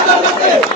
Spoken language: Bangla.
আদালতে।